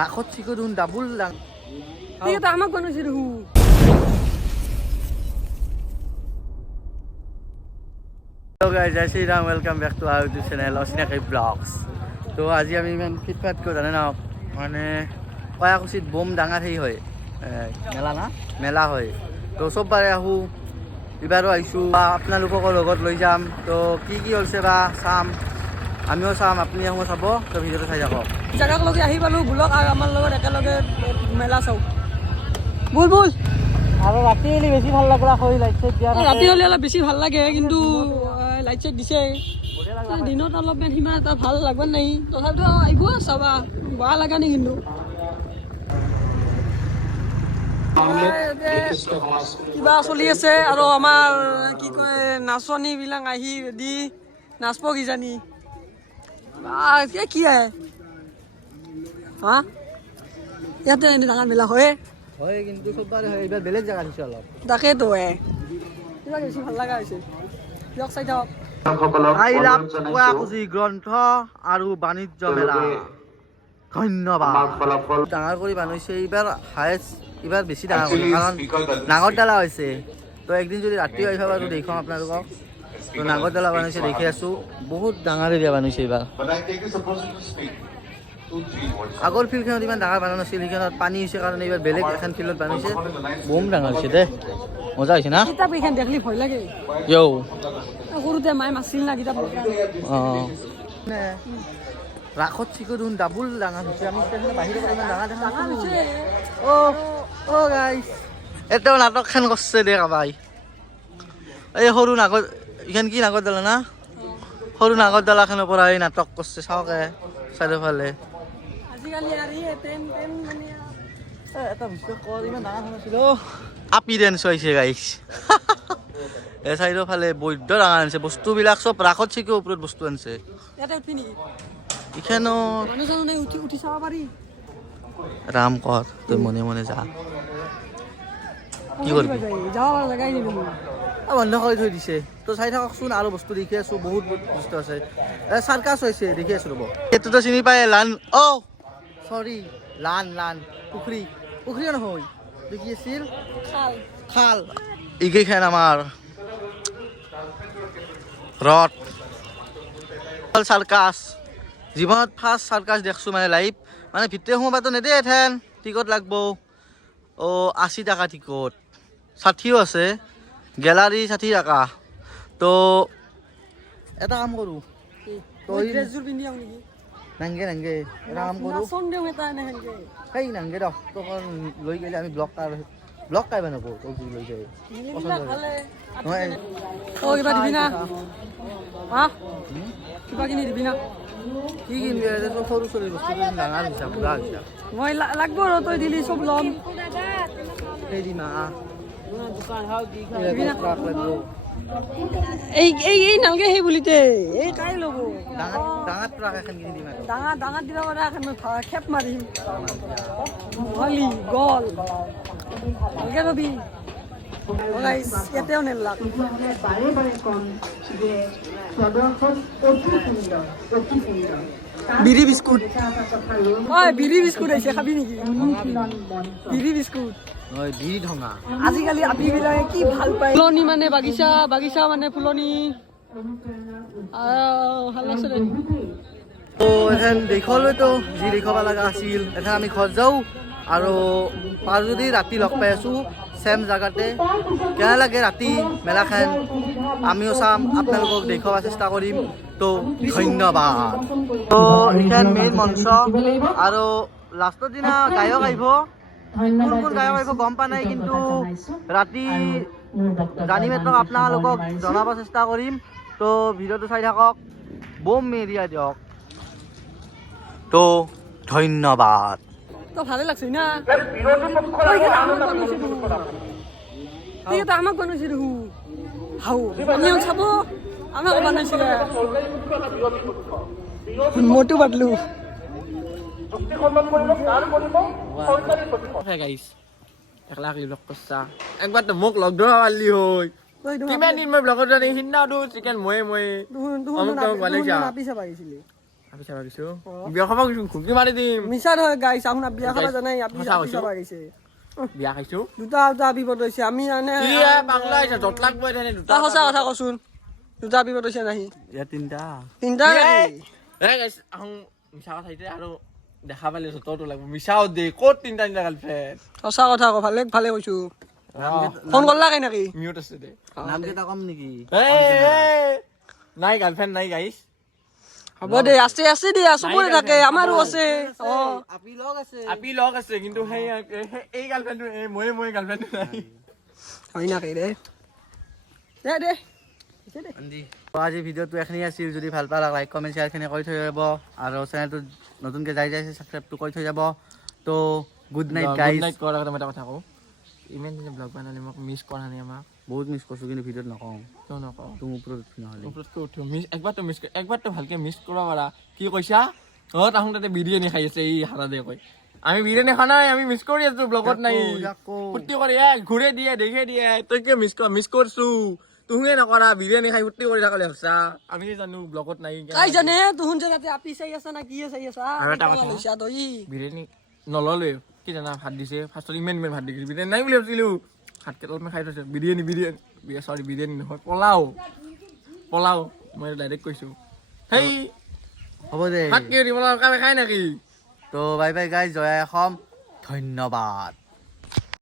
রাখত চিকো দুন ডাবুল দাং ঠিক আছে আমাক বনাইছে দেখো Hello guys, Jai Shri Ram, welcome back to our YouTube channel Osinakai Vlogs. তো আজি আমি ইমান ফিটফাট করে জানে না মানে কয়াকুচিত বোম ডাঙার সেই হয় মেলা না মেলা হয় তো সববারে আহো এবারও আইছো আপনালোকৰ লগত লৈ যাম তো কি হৈছে বা চাম আমিও চাম আপুনি আহো চাব তো ভিডিওটো চাই থাকক জাগাক লগে আহি পালো বুলক আৰু আমাৰ লগত একেলগে মেলা চাও বল বল আৰু ৰাতি হলে বেছি ভাল লাগলা হয় লাইট চাইট দিয়া ৰাতি হলে অলপ বেছি ভাল লাগে কিন্তু লাইট চাইট দিছে দিনত অলপমান সিমান এটা ভাল লাগব নাই তথাপিতো আহিব চাবা বেয়া লাগা নাই কিন্তু কিবা চলি আছে আৰু আমাৰ কি কয় নাচনী বিলাক আহি ৰেডি নাচব কিজানি কি হয় হা ইয়াতে এনে ডাঙৰ মেলা হয় হয় কিন্তু সববাৰে হয় এবাৰ বেলেগ জায়গা দিছে অলপ তাকেতো কিবা বেছি ভাল লগা হৈছে দিয়ক চাই থাকক আইলাভ কয়াকুচি গ্ৰন্থ আৰু বাণিজ্য মেলা ধন্যবাদ ডাঙৰ কৰি বানাইছে এইবাৰ হায়েষ্ট এইবাৰ বেছি ডাঙৰ কৰি কাৰণ নাগৰডালা হৈছে তো একদিন যদি ৰাতি আহিব পাৰোঁ দেখুৱাম আপোনালোকক তো নাগৰডালা বানাইছে দেখি আছোঁ বহুত ডাঙৰ এৰিয়া বানাইছে এইবাৰ আগৰ ফিল্ডখনত ইমান ডাঙৰ বানা নাছিল সেইখনত পানী হৈছে কাৰণে এইবাৰ বেলেগ এখন ফিল্ডত বানাইছে বম ডাঙৰ হৈছে দে মজা হৈছে না কিতাপ এইখন দেখলি ভয় লাগে ইয়ৌ সৰুতে মায়ে মাছিল না কিতাপ অঁ ৰাখত চিকো দুন ডাবুল ডাঙৰ হৈছে আমি বাহিৰৰ পৰা ইমান ডাঙৰ দেখা অ' গাইছ এতিয়াও নাটকখন কৰিছে দে কাবাই এই সৰু নাগৰ এইখন কি নাগৰডালা না সৰু নাগৰডালাখনৰ পৰা এই নাটক কৰিছে চাওকে চাৰিওফালে আজিকালি আৰু মানে এটা বিশ্বাস কৰ ইমান ডাঙৰ নাছিল আপি ডেন্স হৈছে গাইছ এই চাৰিওফালে বৈদ্য ডাঙৰ আনিছে বস্তুবিলাক চব ৰাখত চিকো ওপৰত বস্তু আনিছে ইয়াতে উঠি নেকি এইখানো মানুহ চানুহ নাই উঠি চাব পাৰি ৰাম কৰ তই মনে মনে যা কি কৰিবি যাব পৰা জেগাই নিবি বন্ধ কৰি থৈ দিছে তো চাই থাককচোন আৰু বস্তু দেখি আছোঁ বহুত বস্তু আছে চাৰ্কাছ হৈছে দেখি আছোঁ ৰ'ব এইটোতো চিনি পায় লান অ' চৰি লান পুখুৰী নহয় দেখি আছিল খাল এইকেইখন আমাৰ ৰথ চাৰ্কাছ জীৱনত ফাৰ্ষ্ট চাৰ্কাছ দেখছোঁ মানে লাইভ মানে ভিতৰে সোমাবাতো নেদে এথেন টিকট লাগব 80 টাকা টিকট 60ও আছে গেলাৰী 60 টাকা তো এটা কাম কৰোঁ তই ড্ৰেছযোৰ পিন্ধি আহোঁ নেকি নাংগে এটা কাম কৰোঁ সেই নাংগে দক তোক লৈ গ'লে আমি ব্লগ কাই বনাব তোক লৈ যায় নহয় কিবা দিবি না হা কিবা কিনি দিবি না কি কিনবি সৰু চলি বস্তু ডাঙৰ হিচাপ বুঢ়া হিচাপ মই লাগব আৰু তই দিলি চব ল'ম সেই দিম এই নালগে সেই বুলিতে এই কাই ল'ব ডাঙৰ ট্ৰাক এখন কিনি দিম ডাঙৰ দিবা পৰা এখন মই খেপ মাৰিম হলি গল ভালকে ৰবি ইয়াতেও নেলাগ বিৰি বিস্কুট বিৰি বিস্কুট আহিছে খাবি নেকি বিৰি বিস্কুট নহয় বিৰি ঢঙা আজিকালি আপিবিলাকে কি ভাল পায় ফুলনি মানে বাগিচা মানে ফুলনি ভাল লাগছে দে তো এথেন দেখলৈতো যি দেখুৱাব লগা আছিল এথেন আমি ঘৰত যাওঁ আৰু পাৰ যদি ৰাতি লগ পাই আছোঁ চেম জেগাতে কেনে লাগে ৰাতি মেলাখন আমিও চাম আপোনালোকক দেখুৱাব চেষ্টা কৰিম তো ধন্যবাদ তো এইখন মেইন মঞ্চ আৰু লাষ্টৰ দিনা গায়ক আহিব কোন গায়ক আহিব গম পোৱা নাই কিন্তু ৰাতি জানি মাত্ৰ আপোনালোকক জনাব চেষ্টা কৰিম তো ভিডিঅ'টো চাই থাকক বম এৰিয়া দিয়ক তো ধন্যবাদ তো ভালে লাগছে না আমাক বনাইছে দেখো হাও আমি চাব আমাক বনাইছে মটো বাদলো একলা ব্লগ কৰছা একবাৰ তো মোক লগ ধৰা পাৰলি হয় কিমান দিন মই ব্লগত জানি সিদিনাটো চিকেন মই নাপি চাব আহিছিলি আমি চাব গৈছো বিয়া খাব গৈছো ঘুকি মাৰি দিম মিছা নহয় গাইছ আপোনাৰ বিয়া খাব জানাই আপুনি সঁচা আপি কৈছো। চাব আহিছে বিয়া খাইছো দুটা বিপদ হৈছে আমি মানে কি পাগলা হৈছে যত লাগব এনে দুটা তই সঁচা কথা কচোন দুটা বিপদ হৈছে নাহি ইয়াত তিনিটা তিনিটা নেকি? এ গাইছ আহোঁ মিছা কথা এতিয়া আৰু দেখা পালি ততো লাগব মিছাও দে ক'ত তিনিটা গাৰ্লফ্ৰেণ্ড সঁচা কথা ক ভালে কৈছো ফোন কৰলা কেই নেকি মিউট আছে দে নামকেইটা কম নেকি নাই গাৰ্লফ্ৰেণ্ড নাই গাইছ হ'ব দে আছে দিয়া চবৰে থাকে আমাৰো আছে অ আপি লগ আছে আপি লগ আছে কিন্তু সেই এই গাৰ্লফ্ৰেণ্ডটো মই গাৰ্লফ্ৰেণ্ডটো নাই হয় নাকি দে দে আজি ভিডিঅ'টো এখিনি আছিল যদি ভাল পালা লাইক কমেণ্ট শ্বেয়াৰখিনি কৰি থৈ যাব আৰু চেনেলটো নতুনকৈ যাই যাই ছাবস্ক্ৰাইবটো কৰি থৈ যাব তো good night guys good night কৰাৰ আগতে মই এটা কথা কওঁ ইমান দিনে ব্লগ বনালে মোক মিছ কৰা নাই আমাক বহুত মিছ কৰিছোঁ কিন্তু ভিডিঅ'ত নকওঁ কিয় নকওঁ তোৰ ওপৰত উঠি নহ'লে ওপৰতকৈ উঠো একবাৰতো ভালকে মিছ কৰিব পাৰা কি কৈছা তাহোঁ তাতে বিৰিয়ানী খাই আছে এই হাৰা দে কয় আমি বিৰিয়ানী খোৱা নাই আমি মিছ কৰি আছো ব্লগত নাই ফূৰ্তি কৰি ঘূৰে দিয়ে দেখে দিয়ে তই কিয় মিছ কৰিছো তুহুৱে নকৰা বিৰিয়ানী খাই ফূৰ্তি কৰি থাকলে ভাবছা আমি জানো ব্লগত নাই কাই জানে তুহুন যে তাতে আপি চাই আছা না কি চাই আছা আৰু এটা কথা। লৈছা তই বিৰিয়ানী নল'লে কি জানা ভাত দিছে ফাৰ্ষ্টত ইমান ভাত দিছে বিৰিয়ানী নাই বুলি ভাবিছিলোঁ ভাত কেইটামান খাই থৈছে বিৰিয়ানী নহয় পোলাও মই ডাইৰেক্ট কৈছোঁ সেই হ'ব দে ভাত কি পোলাও কামে খাই নেকি তো বাই বাই গাইজ জয় অসম ধন্যবাদ